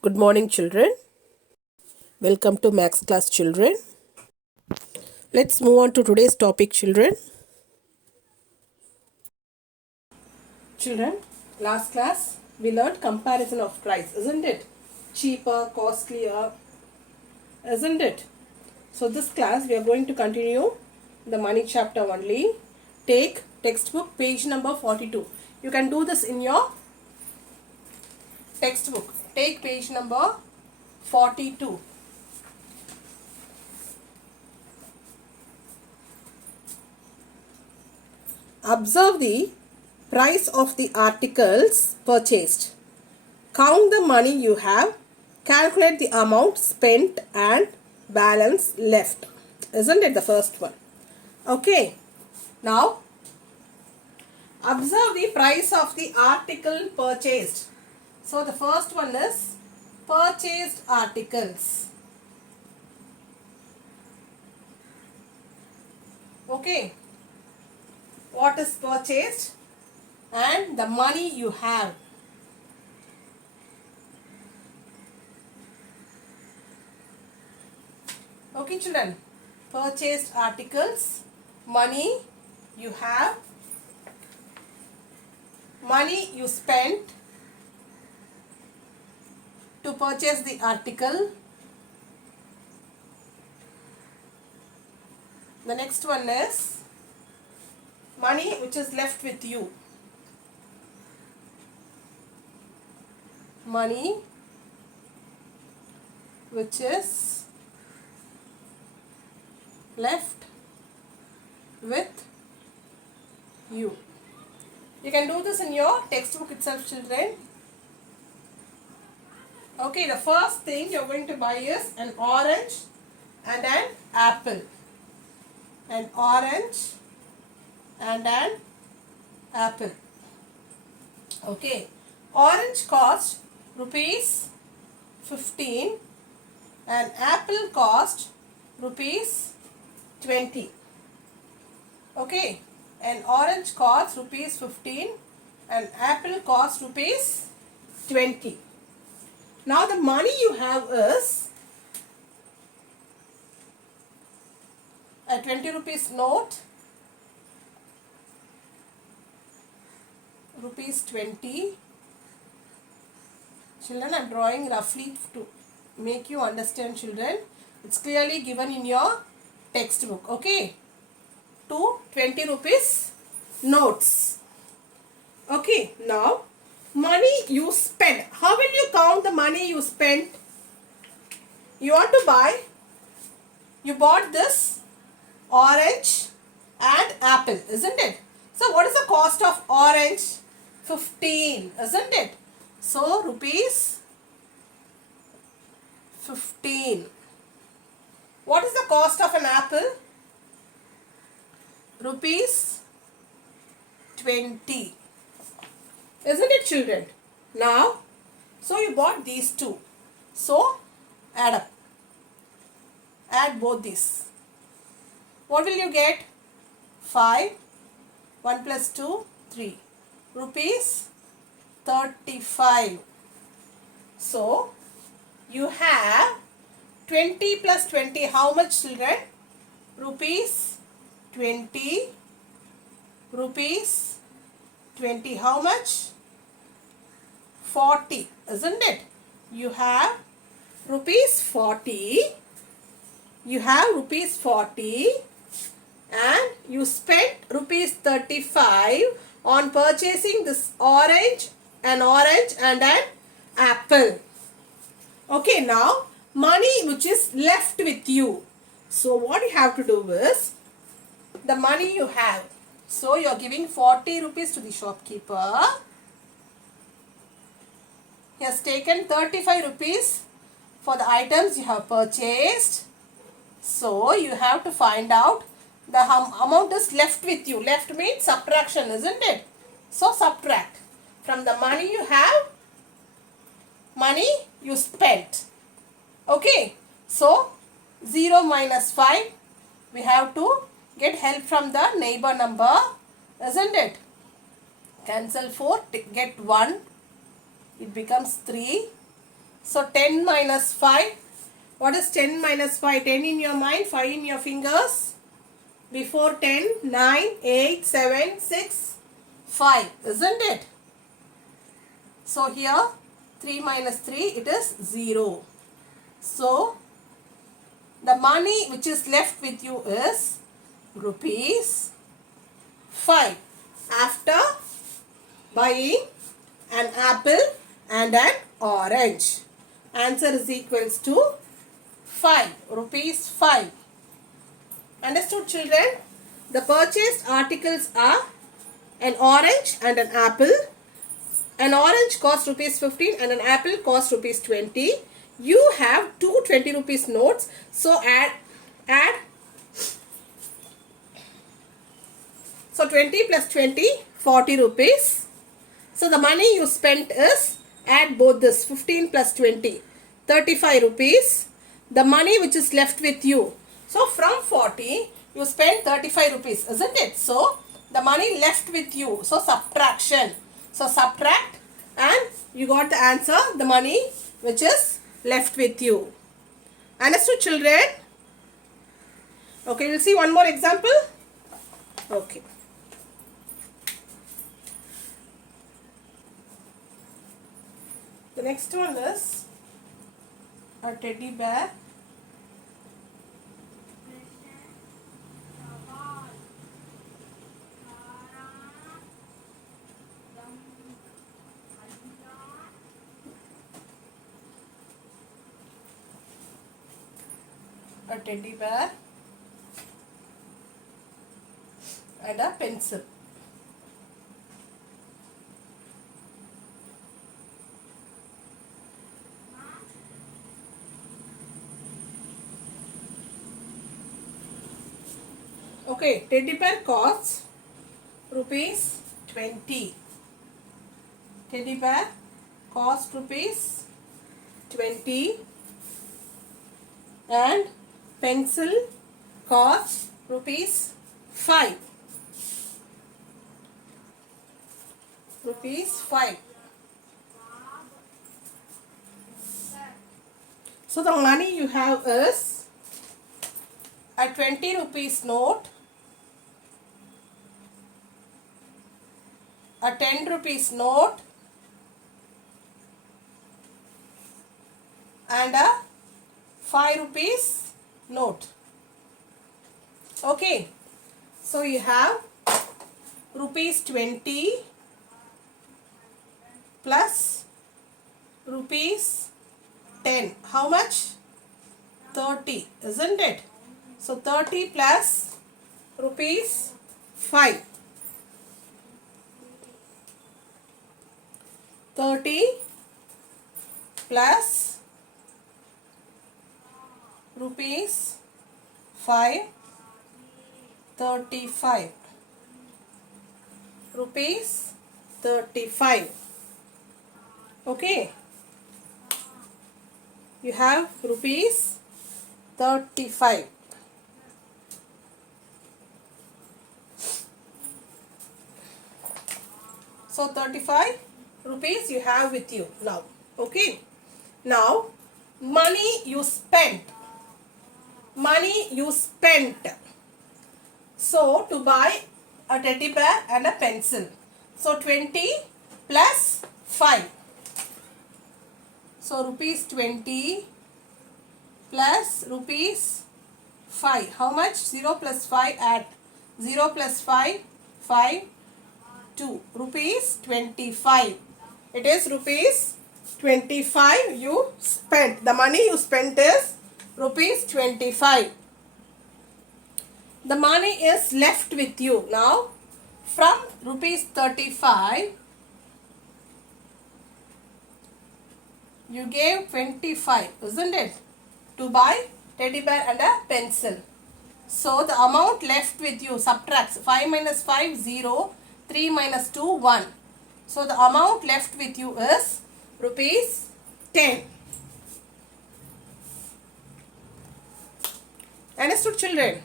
Good morning, children. Welcome to Max Class, children. Let's move on to today's topic, children. Children, last class we learned comparison of price, isn't it? Cheaper, costlier, isn't it? So, this class we are going to continue the money chapter only. Take textbook page number 42. You can do this in your textbook. Take page number 42. Observe the price of the articles purchased. Count the money you have. Calculate the amount spent and balance left. Isn't it the first one? Okay. Now, observe the price of the article purchased. So, the first one is purchased articles. Okay. What is purchased? And the money you have. Okay, children. Purchased articles, money you have, money you spent to purchase the article. The next one is money which is left with you. Money which is left with you. You can do this in your textbook itself, children. Okay, the first thing you're going to buy is an orange and an apple. An orange and an apple. Okay, orange cost rupees 15 and apple cost rupees 20. Okay, an orange costs rupees 15 and apple costs rupees 20. Now the money you have is a 20 rupees note, rupees 20. Children, I am drawing roughly to make you understand, children. It's clearly given in your textbook. Okay, 20 rupees notes. Okay, now money you spend. How will you count the money you spent? You want to buy, you bought this orange and apple, isn't it? So what is the cost of orange? 15, isn't it? So rupees 15. What is the cost of an apple? Rupees 20. Isn't it, children? Now, so you bought these two. So add up. Add both these. What will you get? 5. 1 plus 2, 3. Rupees 35. So, you have 20 plus 20. How much, children? Rupees 20. Rupees 20. How much? 40. Isn't it? You have rupees 40. You have rupees 40. And you spent rupees 35 on purchasing this orange and an apple. Okay, now money which is left with you. So what you have to do is the money you have. So you are giving 40 rupees to the shopkeeper. He has taken 35 rupees for the items you have purchased. So you have to find out the amount is left with you. Left means subtraction, isn't it? So subtract from the money you have, money you spent. Okay. So 0 minus 5. We have to get help from the neighbor number, isn't it? Cancel 4, get 1. It becomes 3. So 10 minus 5. What is 10 minus 5? 10 in your mind, 5 in your fingers. Before 10, 9, 8, 7, 6, 5. Isn't it? So here 3 minus 3, it is 0. So the money which is left with you is rupees 5 after buying an apple and an orange. Answer is equals to 5. Rupees 5. Understood, children? The purchased articles are an orange and an apple. An orange costs rupees 15 and an apple costs rupees 20. You have two 20 rupees notes. So add. So 20 plus 20, 40 rupees. So the money you spent is, add both this, 15 plus 20, 35 rupees. The money which is left with you. So from 40, you spent 35 rupees, isn't it? So the money left with you. So subtraction. So subtract and you got the answer, the money which is left with you. Understood, children? Okay, we'll see one more example. Okay. The next one is a teddy bear. A teddy bear and a pencil. Okay, teddy bear costs rupees 20. Teddy bear costs rupees 20 and pencil costs rupees 5. Rupees 5. So the money you have is a 20 rupees note, a 10 rupees note and a 5 rupees note. Okay, so you have rupees 20 plus rupees 10. How much? 30, isn't it? So 30 plus rupees 5. 30 plus rupees 5, 35. Rupees 35. Okay. You have rupees 35. So 35 rupees you have with you now. Okay. Now money you spent. Money you spent. So to buy a teddy bear and a pencil. So 20 plus 5. So rupees 20 plus rupees 5. How much? 0 plus 5 add. 0 plus 5, 5, 2. Rupees 25. It is rupees 25 you spent. The money you spent is rupees 25. The money is left with you. Now from rupees 35, you gave 25, isn't it? To buy teddy bear and a pencil. So the amount left with you subtracts 5 minus 5, 0, 3 minus 2, 1. So the amount left with you is rupees 10. Understood, children?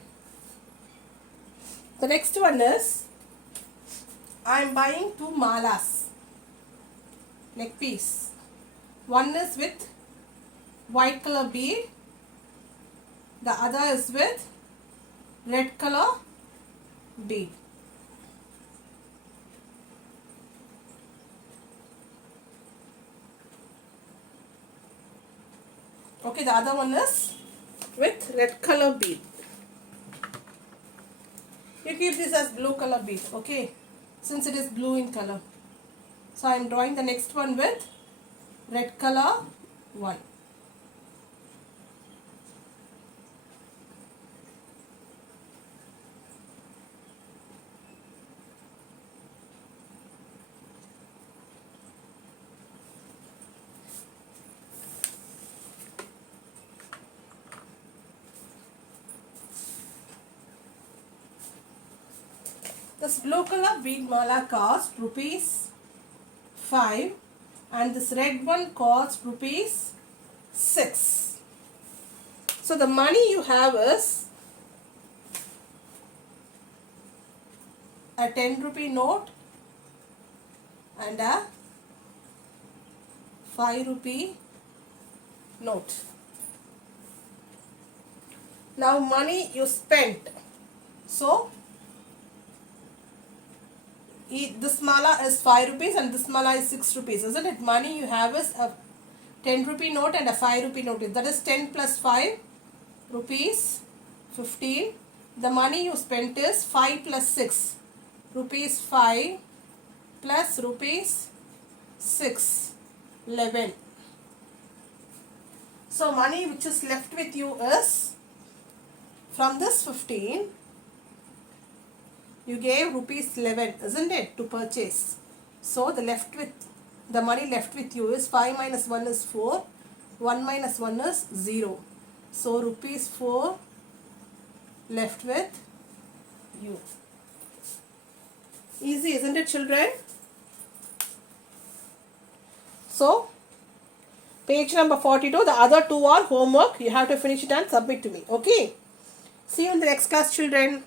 The next one is, I am buying 2 malas, neck piece. One is with white color bead. The other is with red color bead. Okay, the other one is with red color bead. You keep this as blue color bead, okay, since it is blue in color. So I am drawing the next one with red color one. This blue color bead mala cost rupees 5 and this red one cost rupees 6. So the money you have is a 10 rupee note and a 5 rupee note. Now money you spent. So this mala is 5 rupees and this mala is 6 rupees, isn't it? Money you have is a 10 rupee note and a 5 rupee note. That is 10 plus 5 rupees 15. The money you spent is 5 plus 6 rupees 5 plus rupees 6 11. So money which is left with you is from this 15. You gave rupees 11, isn't it, to purchase. So the money left with you is 5 minus 1 is 4. 1 minus 1 is 0. So rupees 4 left with you. Easy, isn't it, children? So page number 42, the other two are homework. You have to finish it and submit to me. Okay. See you in the next class, children.